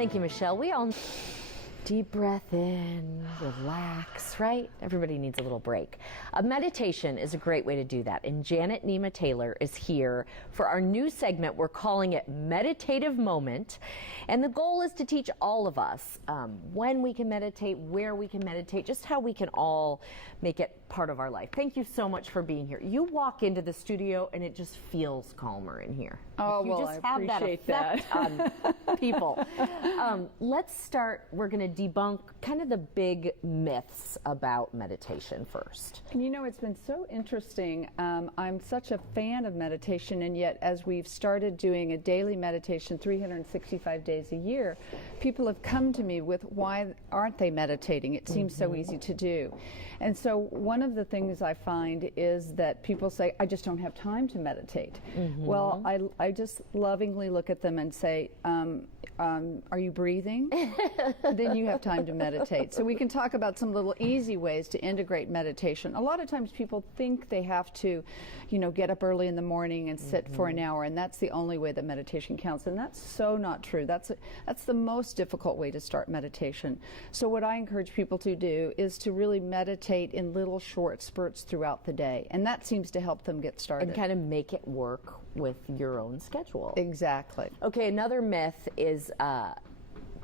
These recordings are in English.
Thank you, Michelle. We all deep breath in, relax, right? Everybody needs a little break. Meditation is a great way to do that. And Janet Nima Taylor is here for our new segment. We're calling it Meditative Moment. And the goal is to teach all of us when we can meditate, where we can meditate, just how we can all make it part of our life. Thank you so much for being here. You walk into the studio and it just feels calmer in here. Oh, you well, just I have that appreciate effect on people. Let's start. We're going to debunk kind of the big myths about meditation first. And you know, it's been so interesting. I'm such a fan of meditation, and yet as we've started doing a daily meditation 365 days a year, people have come to me with, why aren't they meditating? It seems so easy to do. And so one of the things I find is that people say, I just don't have time to meditate. Well, I just lovingly look at them and say, are you breathing? Then you have time to meditate. So we can talk about some little easy ways to integrate meditation. A lot of times people think they have to, get up early in the morning and sit for an hour, and that's the only way that meditation counts. And that's so not true. That's the most difficult way to start meditation. So what I encourage people to do is to really meditate in little short spurts throughout the day. And that seems to help them get started. And kind of make it work with your own schedule. Exactly. Okay, another myth is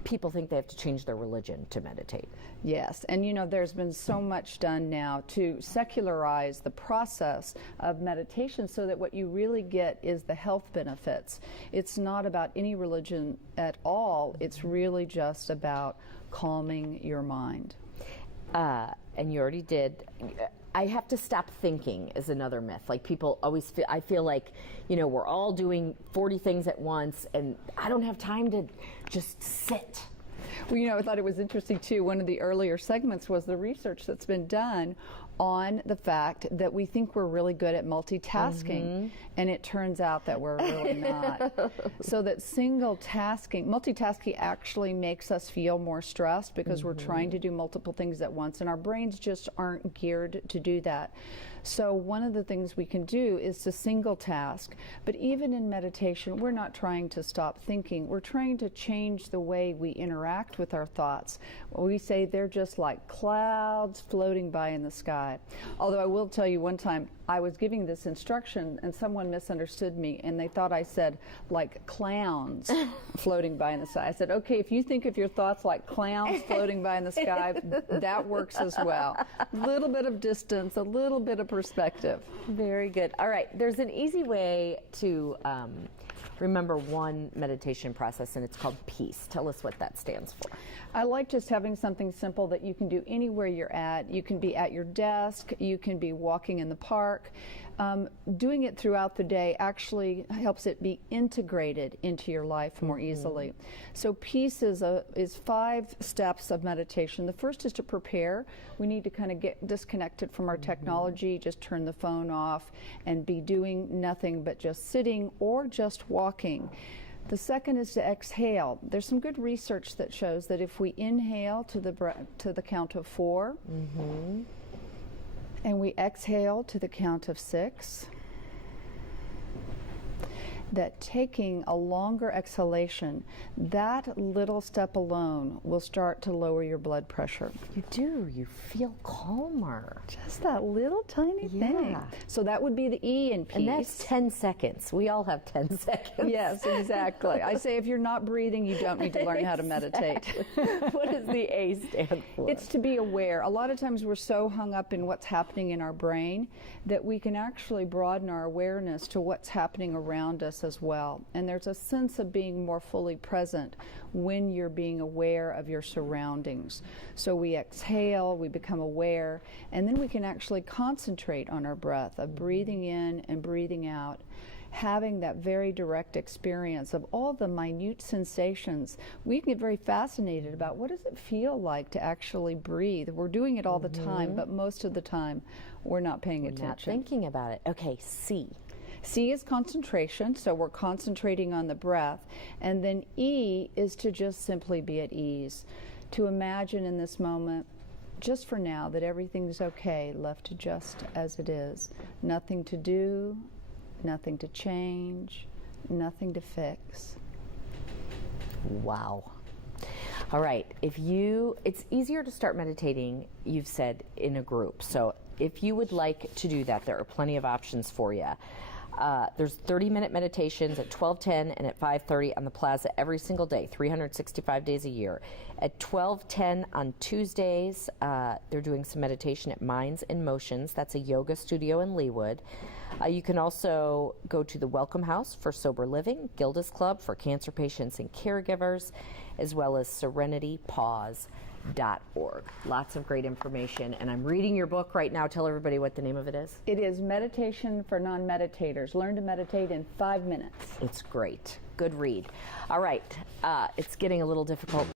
people think they have to change their religion to meditate. Yes, and there's been so much done now to secularize the process of meditation so that what you really get is the health benefits. It's not about any religion at all. It's really just about calming your mind. And you already did. I have to stop thinking is another myth. Like people always feel, I feel like, we're all doing 40 things at once and I don't have time to just sit. Well, I thought it was interesting too. One of the earlier segments was the research that's been done on the fact that we think we're really good at multitasking, and it turns out that we're really not. So that multitasking actually makes us feel more stressed because we're trying to do multiple things at once, and our brains just aren't geared to do that. So one of the things we can do is to single task. But even in meditation, we're not trying to stop thinking. We're trying to change the way we interact with our thoughts. We say they're just like clouds floating by in the sky. Although I will tell you, one time I was giving this instruction and someone misunderstood me and they thought I said like clowns floating by in the sky. I said, okay, if you think of your thoughts like clowns floating by in the sky, that works as well. A little bit of distance, a little bit of perspective. Very good. All right, there's an easy way to remember one meditation process, and it's called peace. Tell us what that stands for. I like just having something simple that you can do anywhere you're at. You can be at your desk, you can be walking in the park. Doing it throughout the day actually helps it be integrated into your life more easily. So peace is 5 steps of meditation. The first is to prepare. We need to kind of get disconnected from our technology, just turn the phone off and be doing nothing but just sitting or just walking. The second is to exhale. There's some good research that shows that if we inhale to the count of 4, and we exhale to the count of 6, that taking a longer exhalation, that little step alone will start to lower your blood pressure. You do. You feel calmer. Just that little tiny thing. So that would be the E in peace. And that's 10 seconds. We all have 10 seconds. Yes, exactly. I say if you're not breathing, you don't need to learn how to meditate. What does the A stand for? It's to be aware. A lot of times we're so hung up in what's happening in our brain that we can actually broaden our awareness to what's happening around us as well. And there's a sense of being more fully present when you're being aware of your surroundings. So we exhale, we become aware, and then we can actually concentrate on our breath, of breathing in and breathing out, having that very direct experience of all the minute sensations. We can get very fascinated about what does it feel like to actually breathe. We're doing it all the time, but most of the time we're not paying attention. Not thinking about it. Okay, C. C is concentration, so we're concentrating on the breath. And then E is to just simply be at ease, to imagine in this moment, just for now, that everything's okay, left just as it is. Nothing to do, nothing to change, nothing to fix. Wow. All right, it's easier to start meditating, you've said, in a group. So if you would like to do that, there are plenty of options for you. There's 30-minute meditations at 12:10 and at 5:30 on the plaza every single day, 365 days a year. At 12:10 on Tuesdays, they're doing some meditation at Minds in Motions. That's a yoga studio in Leawood. You can also go to the Welcome House for Sober Living, Gilda's Club for cancer patients and caregivers, as well as SerenityPause.org. Lots of great information, and I'm reading your book right now. Tell everybody what the name of it is. It is Meditation for Non Meditators. Learn to meditate in 5 minutes. It's great. Good read. All right, it's getting a little difficult.